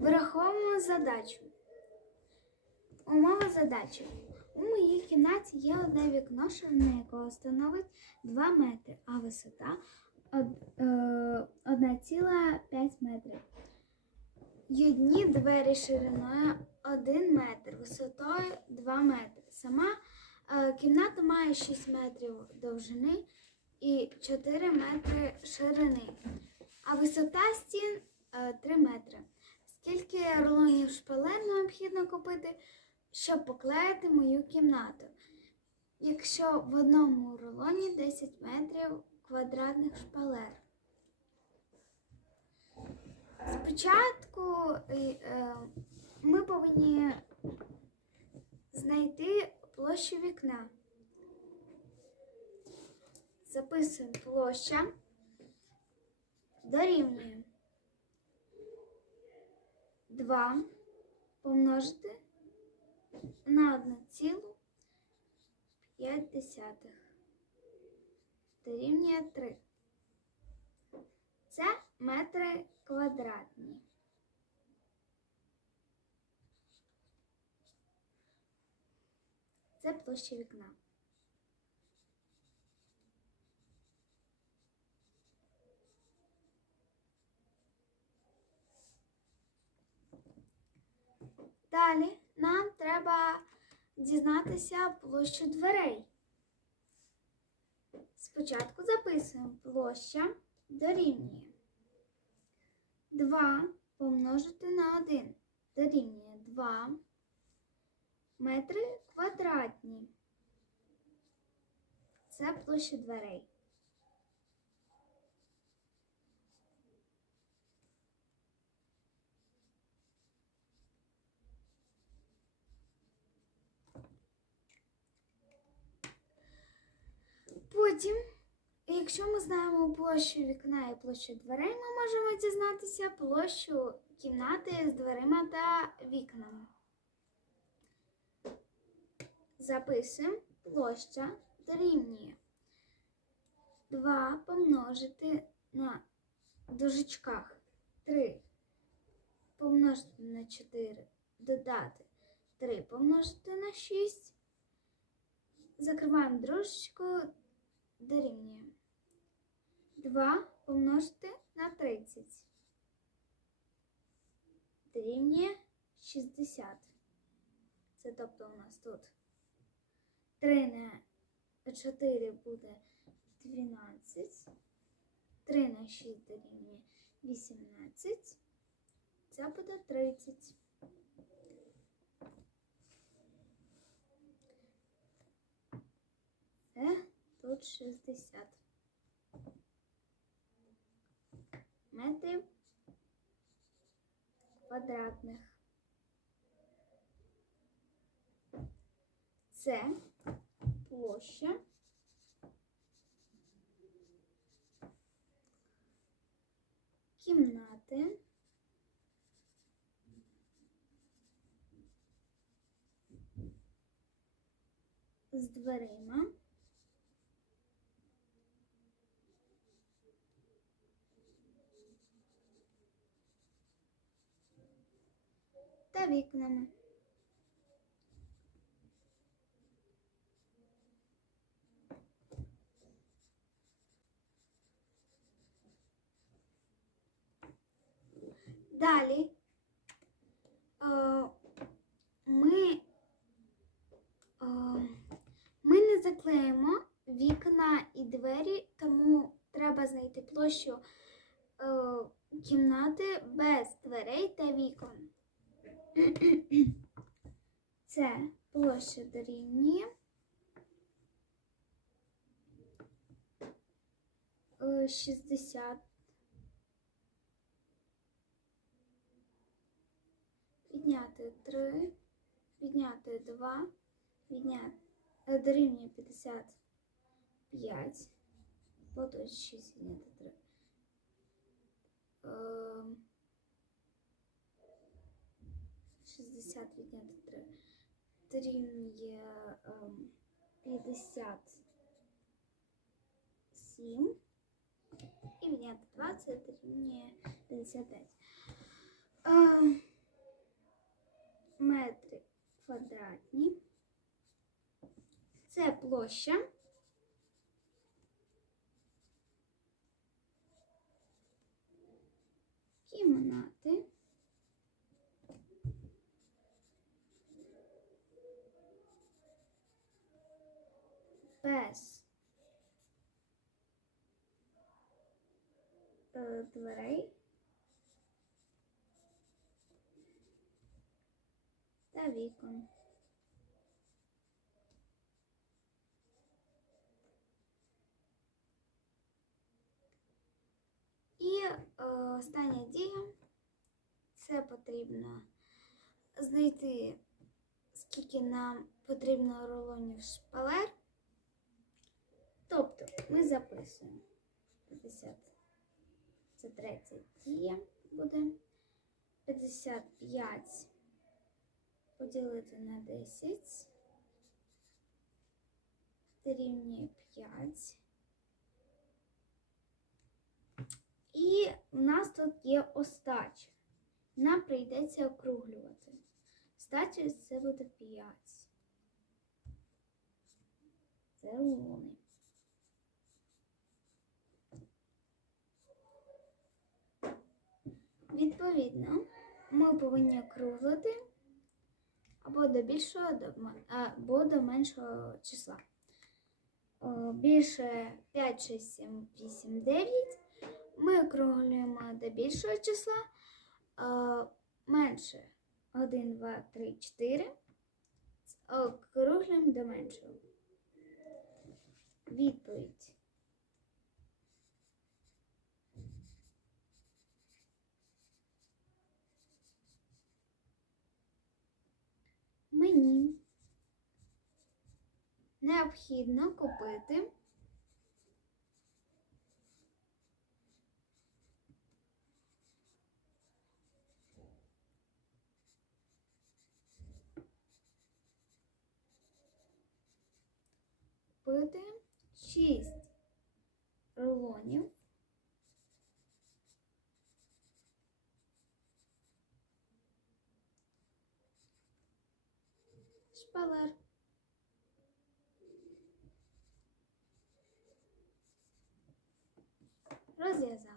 Вираховуємо задачу. Умова задачі. У моїй кімнаті є одне вікно, ширина якого становить 2 метри, а висота е, 1,5 метрів. Є одні двері шириною 1 метр, висотою 2 метри. Сама е, кімната має 6 метрів довжини і 4 метри ширини, а висота стін е, 3 метри. Скільки рулонів шпалер необхідно купити, щоб поклеїти мою кімнату? Якщо в одному рулоні 10 метрів квадратних шпалер. Спочатку е, е, ми повинні знайти площу вікна. Записуємо площа дорівнює 2 помножити на 1,5 дорівнює 3. Це метри квадратні. Це площа вікна. Далі нам треба дізнатися площу дверей. Спочатку записуємо площа дорівнює 2 помножити на 1 дорівнює 2 метри квадратні. Це площа дверей. Потім, якщо ми знаємо площу вікна і площу дверей, ми можемо дізнатися площу кімнати з дверима та вікнами. Записуємо площа дорівнює 2 помножити на дужечках 3 помножити на 4, додати 3 помножити на 6. Закриваємо дружечку дорівнює 2 помножити на 30. Дорівнює 60. Це тобто у нас тут 3 на 4 буде 12. 3 на 6 дорівнює 18. Це буде 30. Це тут 60 метрів квадратних. Це площа кімнати. З дверима та вікнами. Далі е, ми, е, ми не заклеїмо вікна і двері, тому треба знайти площу е, кімнати без дверей та вікон. Це площа дорівнює е, 60 відняти 3, відняти 2, відняти е, дорівнює 55, потім 6 відняти 3. 60 відняти 3. Дорівнює 57. І відняти 20 дорівнює 55. Ем, метри квадратні. Це площа. Кімнати. Без е, дверей та вікон. І е, остання дія це потрібно знайти, скільки нам потрібно рулонів шпалер. Ми записуємо 50. Це третя дія буде. 55 поділити на 10 дорівнює 5. І у нас тут є остача. Нам прийдеться округлювати. Остача це буде 5. Це рулони. Відповідно, ми повинні округлити або до більшого, або до меншого числа. Більше 5, 6, 7, 8, 9. Ми округлюємо до більшого числа. Менше 1, 2, 3, 4. Округлюємо до меншого. Відповідь. Необхідно купити купити 6 рулонів шпалер. fazer